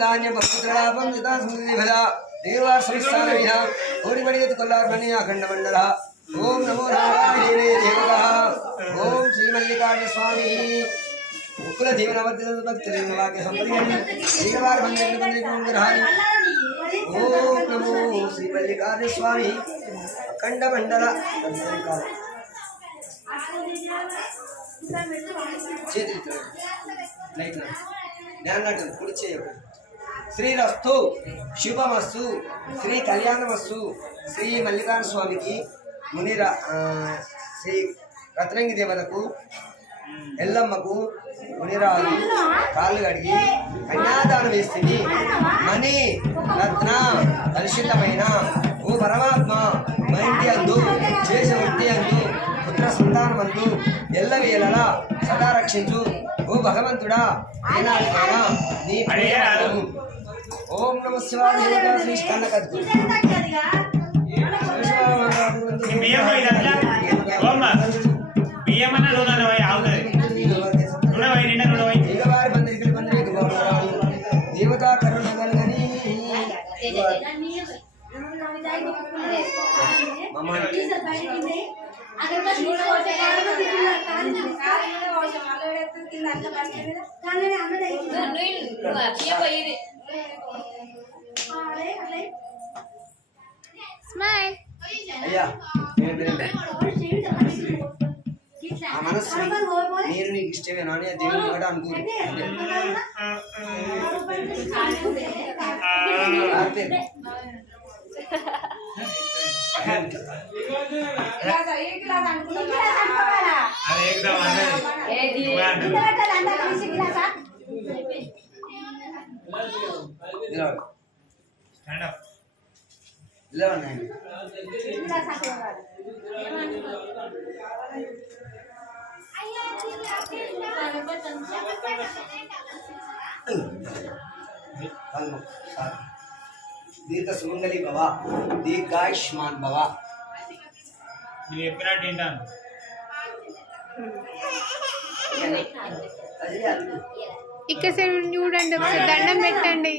ధాన్యం పవిత్రలాభం జితాసుభద దేవాశ్రీస్థానమిహ కోడిమడియత్ కొల్లార్మణి అఖండ మండల ఓం నమో నారాయణే దేవత ఓం శ్రీ మల్లికార్జున స్వామి ముక్కుల జీవనవర్తిత భక్తులైన వాక్య సంపదను శ్రీవారి బంధువుల బంధువులు గ్రహాన్ని ఓం నమో శ్రీ మల్లికార్జున స్వామి అఖండ మండల చేతులు లైట్ జ్ఞానాటం కుడి చేయకు శ్రీరస్తు శుభమస్తు శ్రీ కళ్యాణమస్తు శ్రీ మల్లికార్జున స్వామికి మునిరా శ్రీ రత్నంగి దేవతకు ఎల్లమ్మకు మునిరాలు కాళ్ళు కడిగి కన్యాదానం వేస్తుంది మణి రత్న కలుషితమైన ఓ పరమాత్మ మా ఇంటి అందు చేసే వృత్తి అందు పుత్ర సంతానమందు ఎల్లవేళలా సదా రక్షించు ఓ భగవంతుడా ఏనాటికైనా నీ ప్రియము ఓం నమ శివాయ శ్రీ స్కందకద్దు దేవతా కరుణగలని అయ్యా ఆ మనస్సు నేను నీకు ఇష్టమేనా అని దేవుని కూడా అనుకోరు దీర్ఘ సుమంగళి భవ దీర్ఘాయుష్మాన్ భవ ఇక్కడ చూడండి, దండం పెట్టండి.